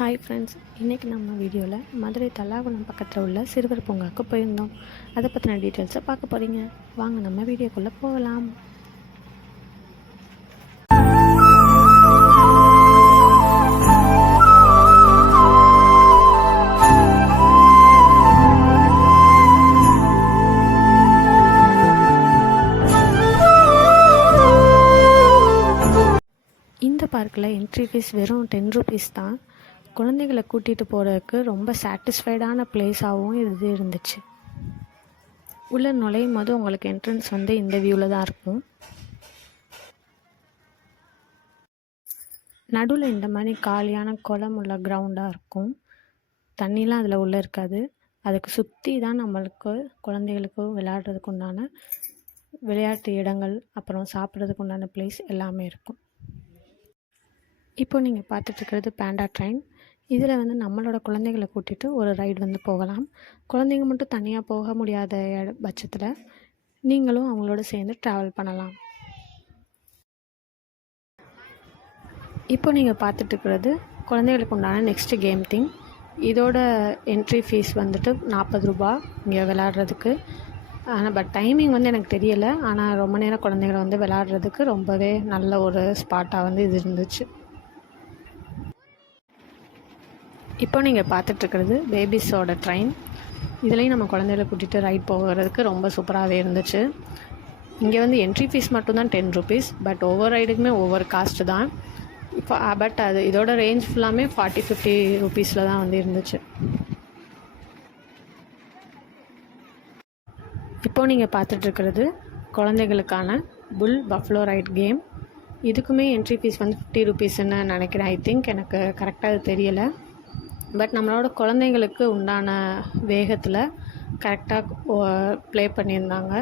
Hi friends இன்றைக்கி நம்ம வீடியோவில் மதுரை தல்லாகுளம் பக்கத்தில் உள்ள சிறுவர் பூங்காவுக்கு போயிருந்தோம். அதை பற்றின டீட்டெயில்ஸை பார்க்க போகிறீங்க வாங்க நம்ம வீடியோக்குள்ளே போகலாம். இந்த பார்க்கில் என்ட்ரி ஃபீஸ் வெறும் டென் ருபீஸ் தான். குழந்தைகளை கூட்டிகிட்டு போகிறதுக்கு ரொம்ப சாட்டிஸ்ஃபைடான பிளேஸாகவும் இது இருந்துச்சு. உள்ளே நுழையும் போது உங்களுக்கு என்ட்ரன்ஸ் வந்து இந்த வியூவில் தான் இருக்கும். நடுவில் இந்த மாதிரி காலியான குளம் உள்ள கிரவுண்டாக இருக்கும். தண்ணிலாம் அதில் உள்ளே இருக்காது. அதுக்கு சுற்றி தான் நம்மளுக்கு குழந்தைகளுக்கு விளையாடுறதுக்கு உண்டான விளையாட்டு இடங்கள் அப்புறம் சாப்பிட்றதுக்கு உண்டான பிளேஸ் எல்லாமே இருக்கும். இப்போ நீங்கள் பார்த்துட்ருக்கிறது பேண்டா ட்ரெயின் இதில் வந்து நம்மளோட குழந்தைகளை கூட்டிகிட்டு ஒரு ரைடு வந்து போகலாம். குழந்தைங்க மட்டும் தனியாக போக முடியாத இட பட்சத்தில் நீங்களும் அவங்களோட சேர்ந்து ட்ராவல் பண்ணலாம். இப்போ நீங்கள் பார்த்துட்ருக்கிறது குழந்தைகளுக்கு உண்டான நெக்ஸ்ட் கேம் திங் இதோட என்ட்ரி ஃபீஸ் வந்துட்டு நாற்பது ரூபா இங்கே விளாட்றதுக்கு ஆனால் பட் டைமிங் வந்து எனக்கு தெரியலை. ஆனால் ரொம்ப நேரம் குழந்தைகளை வந்து விளாட்றதுக்கு ரொம்பவே நல்ல ஒரு ஸ்பாட்டாக வந்து இது இருந்துச்சு. இப்போ நீங்கள் பார்த்துட்ருக்கிறது பேபிஸோட ட்ரெயின் இதுலேயும் நம்ம குழந்தைகளை கூட்டிகிட்டு ரைட் போகிறதுக்கு ரொம்ப சூப்பராகவே இருந்துச்சு. இங்கே வந்து என்ட்ரி ஃபீஸ் மட்டும்தான் டென் ருபீஸ் பட் ஒவ்வொரு ரைடுக்குமே ஒவ்வொரு காஸ்ட்டு தான். இப்போ ah, பட் அது இதோட ரேஞ்ச் ஃபுல்லாமே ஃபார்ட்டி ஃபிஃப்டி ருபீஸில் தான் வந்து இருந்துச்சு. இப்போ நீங்கள் பார்த்துட்ருக்கிறது குழந்தைகளுக்கான புல் பஃப்லோ ரைட் கேம் இதுக்குமே என்ட்ரி ஃபீஸ் வந்து ஃபிஃப்டி ருபீஸ்ன்னு நினைக்கிறேன் ஐ திங்க் எனக்கு கரெக்டாக அது தெரியலை. பட் நம்மளோட குழந்தைங்களுக்கு உண்டான வேகத்தில் கரெக்டாக ப்ளே பண்ணியிருந்தாங்க.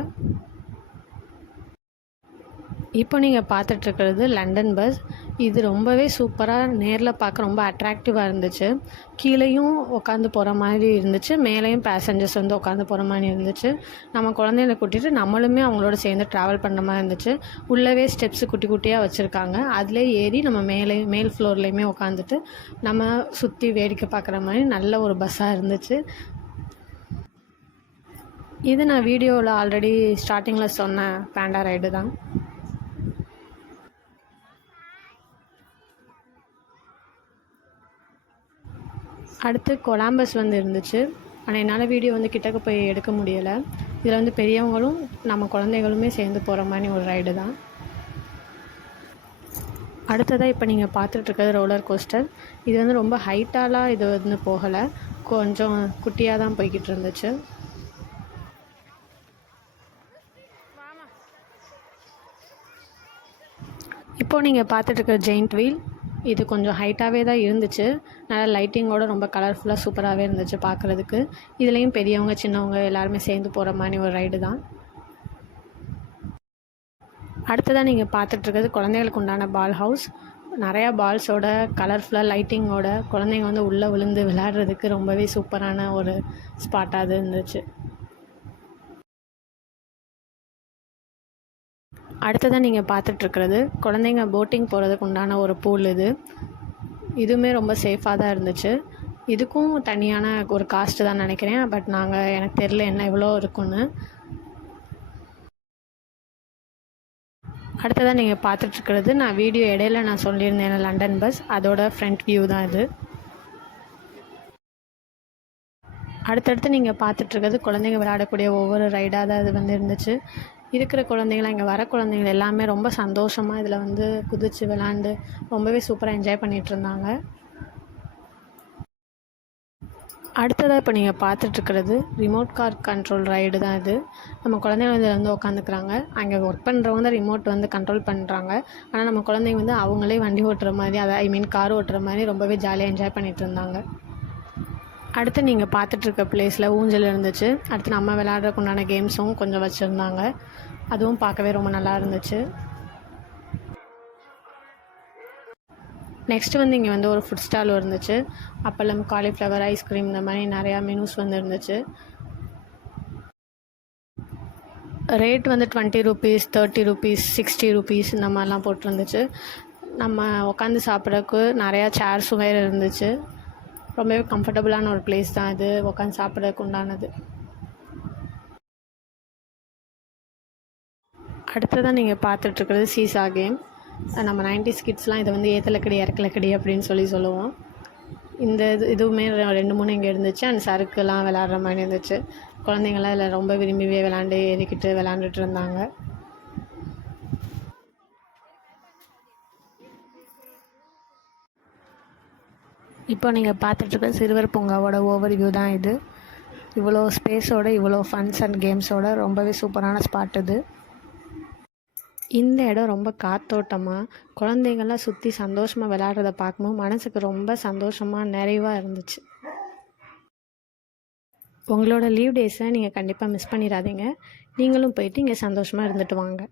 இப்போ நீங்கள் பார்த்துட்ருக்கிறது லண்டன் பஸ் இது ரொம்பவே சூப்பராக நேரில் பார்க்க ரொம்ப அட்ராக்டிவாக இருந்துச்சு. கீழேயும் உட்காந்து போகிற மாதிரி இருந்துச்சு. மேலேயும் பேசஞ்சர்ஸ் வந்து உட்காந்து போகிற மாதிரி இருந்துச்சு. நம்ம குழந்தைகளை கூட்டிகிட்டு நம்மளுமே அவங்களோட சேர்ந்து ட்ராவல் பண்ணுற மாதிரி இருந்துச்சு. உள்ளவே ஸ்டெப்ஸு குட்டி குட்டியாக வச்சுருக்காங்க. அதிலே ஏறி நம்ம மேலே மேல் ஃப்ளோர்லேயுமே உட்காந்துட்டு நம்ம சுற்றி வேடிக்கை பார்க்குற மாதிரி நல்ல ஒரு பஸ்ஸாக இருந்துச்சு. இது நான் வீடியோவில் ஆல்ரெடி ஸ்டார்டிங்கில் சொன்ன பேண்டா ரைடு தான். அடுத்து கொலாம்பஸ் வந்து இருந்துச்சு. ஆனால் என்னால் வீடியோ வந்து கிட்டக்க போய் எடுக்க முடியலை. இதில் வந்து பெரியவங்களும் நம்ம குழந்தைகளுமே சேர்ந்து போகிற மாதிரி ஒரு ரைடு தான். அடுத்ததாக இப்போ நீங்கள் பார்த்துட்ருக்கிறது ரோலர் கோஸ்டர் இது வந்து ரொம்ப ஹைட்டாலாம் இது வந்து போகலை. கொஞ்சம் குட்டியாக தான் போய்கிட்டு இருந்துச்சு. இப்போது நீங்கள் பார்த்துட்ருக்க ஜெயிண்ட் வீல் இது கொஞ்சம் ஹைட்டாகவே தான் இருந்துச்சு. நல்லா லைட்டிங்கோட ரொம்ப கலர்ஃபுல்லாக சூப்பராகவே இருந்துச்சு பார்க்குறதுக்கு இதுலேயும் பெரியவங்க சின்னவங்க எல்லாருமே சேர்ந்து போகிற மாதிரி ஒரு ரைடு தான். அடுத்ததாக நீங்கள் பார்த்துட்ருக்கிறது குழந்தைகளுக்கு உண்டான பால் ஹவுஸ் நிறையா பால்ஸோட கலர்ஃபுல்லாக லைட்டிங்கோட குழந்தைங்க வந்து உள்ளே விழுந்து விளையாடுறதுக்கு ரொம்பவே சூப்பரான ஒரு ஸ்பாட்டாக அது இருந்துச்சு. அடுத்ததாக நீங்கள் பார்த்துட்ருக்கிறது குழந்தைங்க போட்டிங் போகிறதுக்கு உண்டான ஒரு பூல் இது. இதுவுமே ரொம்ப சேஃபாக தான் இருந்துச்சு. இதுக்கும் தனியான ஒரு காஸ்ட்டு தான் நினைக்கிறேன். பட் நாங்கள் எனக்கு தெரில என்ன எவ்வளோ இருக்குன்னு. அடுத்ததாக நீங்கள் பார்த்துட்ருக்கிறது நான் வீடியோ இடையில நான் சொல்லியிருந்தேன் லண்டன் பஸ் அதோட ஃப்ரண்ட் வியூ தான் இது. அடுத்தடுத்து நீங்கள் பார்த்துட்ருக்கிறது குழந்தைங்க விளையாடக்கூடிய ஒவ்வொரு ரைடாக தான் இது வந்து இருந்துச்சு. இருக்கிற குழந்தைங்களாம் இங்கே வர குழந்தைங்க எல்லாமே ரொம்ப சந்தோஷமாக இதில் வந்து குதித்து விளாண்டு ரொம்பவே சூப்பராக என்ஜாய் பண்ணிகிட்டு இருந்தாங்க. அடுத்ததாக இப்போ நீங்கள் பார்த்துட்ருக்கிறது ரிமோட் கார் கண்ட்ரோல் ரைடு தான் இது. நம்ம குழந்தைங்க இதில் வந்து உட்காந்துக்கிறாங்க அங்கே ஒர்க் பண்ணுறவங்க தான் ரிமோட் வந்து கண்ட்ரோல் பண்ணுறாங்க ஆனால் நம்ம குழந்தைங்க வந்து அவங்களே வண்டி ஓட்டுற மாதிரி அதை ஐ மீன் கார் ஓட்டுற மாதிரி ரொம்பவே ஜாலியாக என்ஜாய் பண்ணிகிட்டு இருந்தாங்க. அடுத்து நீங்கள் பார்த்துட்ருக்க பிளேஸில் ஊஞ்சல் இருந்துச்சு. அடுத்து நம்ம விளையாடுறதுக்கு உண்டான கேம்ஸும் கொஞ்சம் வச்சுருந்தாங்க. அதுவும் பார்க்கவே ரொம்ப நல்லா இருந்துச்சு. நெக்ஸ்ட்டு வந்து இங்கே வந்து ஒரு ஃபுட் ஸ்டால் இருந்துச்சு. அப்பளம் காலிஃப்ளவர் ஐஸ்கிரீம் இந்த மாதிரி நிறையா மெனூஸ் வந்து இருந்துச்சு. ரேட் வந்து twenty rupees thirty rupees sixty rupees இந்த மாதிரிலாம் போட்டிருந்துச்சு. நம்ம உட்காந்து சாப்பிட்றதுக்கு நிறையா சேர்ஸும் வேறு இருந்துச்சு. ரொம்பவே கம்ஃபர்டபுளான ஒரு பிளேஸ் தான் இது. உட்காந்து சாப்பிட்றதுக்கு உண்டானது. அடுத்ததாக நீங்கள் பார்த்துட்ருக்கிறது சீசா கேம் நம்ம நைன்டிஸ் கிட்ஸ்லாம் இதை வந்து ஏத்தலக்கடி இறக்கலக்கடி அப்படின்னு சொல்லி சொல்லுவோம். இந்த இது இதுவுமே ரெ- ரெண்டு மூணு இங்கே இருந்துச்சு. அண்ட் சறுக்குலாம் விளாட்ற மாதிரி இருந்துச்சு. குழந்தைங்களாம் இதில் ரொம்ப விரும்பிவே விளாண்டு ஏறிக்கிட்டு விளாண்டுட்டு இருந்தாங்க. இப்போ நீங்கள் பார்த்துட்ருக்க சிறுவர் பூங்காவோட ஓவர் வியூ தான் இது. இவ்வளோ ஸ்பேஸோட இவ்வளோ ஃபன்ஸ் அண்ட் கேம்ஸோட ரொம்பவே சூப்பரான ஸ்பாட் இது. இந்த இடம் ரொம்ப காத்தோட்டமாக குழந்தைங்கள்லாம் சுற்றி சந்தோஷமாக விளையாடுறத பார்க்கும்போது மனசுக்கு ரொம்ப சந்தோஷமாக நிறைவாக இருந்துச்சு. உங்களோட லீவ் டேஸை நீங்கள் கண்டிப்பாக மிஸ் பண்ணிடாதீங்க. நீங்களும் போயிட்டு இங்கே சந்தோஷமாக இருந்துட்டு வாங்க.